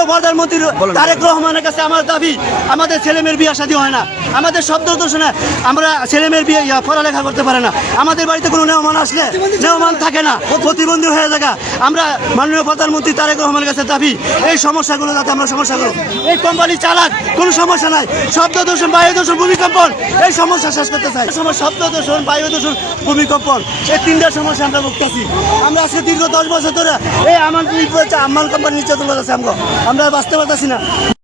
মাননীয় প্রধানমন্ত্রী তারেক রহমানের কাছে আমার দাবি, আমাদের ছেলেমেয়ের বিয়ে শাদী হয় না, আমাদের শব্দ দোষ না, আমরা ছেলেমেয়ের বিয়ে পড়ালেখা করতে পারে না, আমাদের বাড়িতে কোনো নেওমান আসলে নেওমান থাকে না, প্রতিবন্ধী হয়ে থাকা। আমরা মাননীয় প্রধানমন্ত্রী তারেক রহমানের কাছে দাবি, এই সমস্যাগুলো যাতে আমরা সমস্যাগুলো, এই কোম্পানি চালাক, কোনো সমস্যা নাই, শব্দ দূষণ, বায়ু দূষণ, ভূমিকম্পন, এই সমস্যা শেষ করতে চাই। শব্দ দূষণ, বায়ু দূষণ, ভূমিকম্পন, এই তিনটা সমস্যা আমরা ভুগতেছি। আমরা আজকে দীর্ঘ 10 বছর ধরে এই আমার কোম্পানি নির্যাতন করতেছে, আমরা বাঁচতে পারতেছি না।